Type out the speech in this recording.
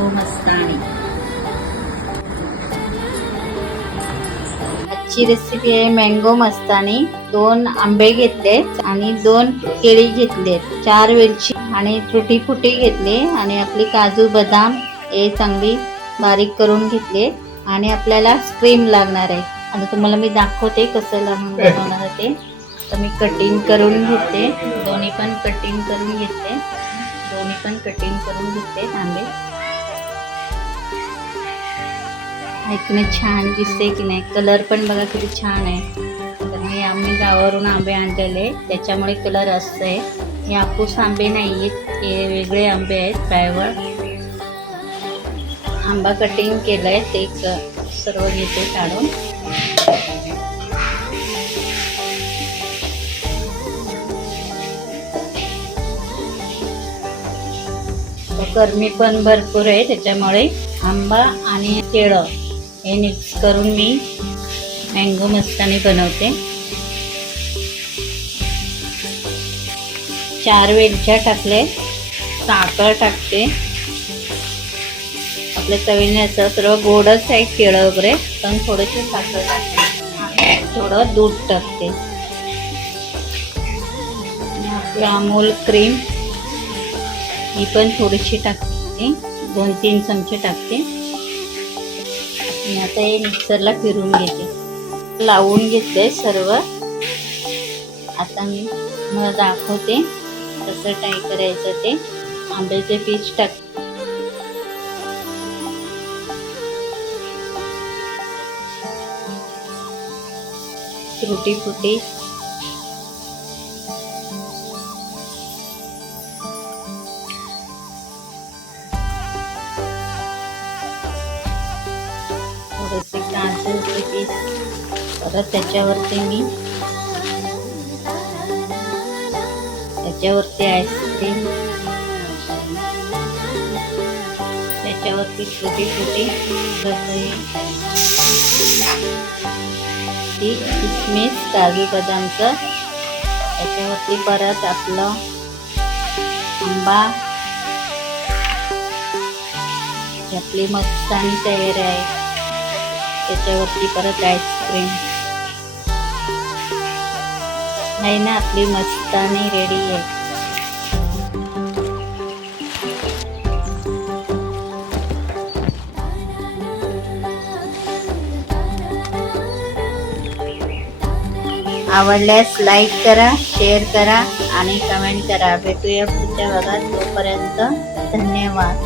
Mango मस्तानी। आजची recipe आहे mango मस्तानी। 2 आंबे घेतले आणि 2 केळी घेतले, 4 वेलची आणि तुटी फुटी घेतले आणि आपली काजू बदाम हे चांगली बारीक करून घेतले आणि आपल्याला क्रीम लागणार आहे। आता तुम्हाला मी दाखवते कसं बनवणार ते। तर मी कटिंग करून घेते, दोन्ही पण कटिंग करून घेते आंबे। ऐकणे छान दिसते की नाही, कलर पण बघा किती छान आहे। तर आम्ही गावावरून आंबे आणलेले त्याच्यामुळे कलर असते। हे हापूस आंबे नाही आहेत, हे वेगळे आंबे आहेत ड्रायवर। आंबा कटिंग केलंय ते सर्व घेते काढून। गरमी पण भरपूर आहे त्याच्यामुळे आंबा आणि केळं हे मिक्स करून मी मँगो मस्तानी बनवते। 4 वेलच्या टाकले, साखर टाकते आपल्या चवीने। असं सर्व गोडच आहे केळं वगैरे, पण थोडेसे साखर टाकते, थोडं दूध टाकते आणि आपली अमूल क्रीम ही पण थोडीशी टाकते, 2-3 चमचे टाकते आणि आता हे मिक्सरला फिरून घेते। लावून घेतले सर्व। आता मी मला दाखवते कसं ट्राय करायचं ते। आंब्याचे पीस टाक, तुटी फुटी थोडेसे काजूचे पीस, परत त्याच्यावरती आईस्क्रीम, त्याच्यावरती छोटी छोटी किसमिस काजू बदामचं, त्याच्यावरती परत आपलं आंबा, आपली मस्तानी तयार आहे, त्याच्यावरती परत आईस्क्रीम आहे ना। आपली मस्तानी रेडी आहे। आवडल्यास लाईक करा, शेअर करा आणि कमेंट करा। भेटूया पुढच्या भागात, तोपर्यंत धन्यवाद।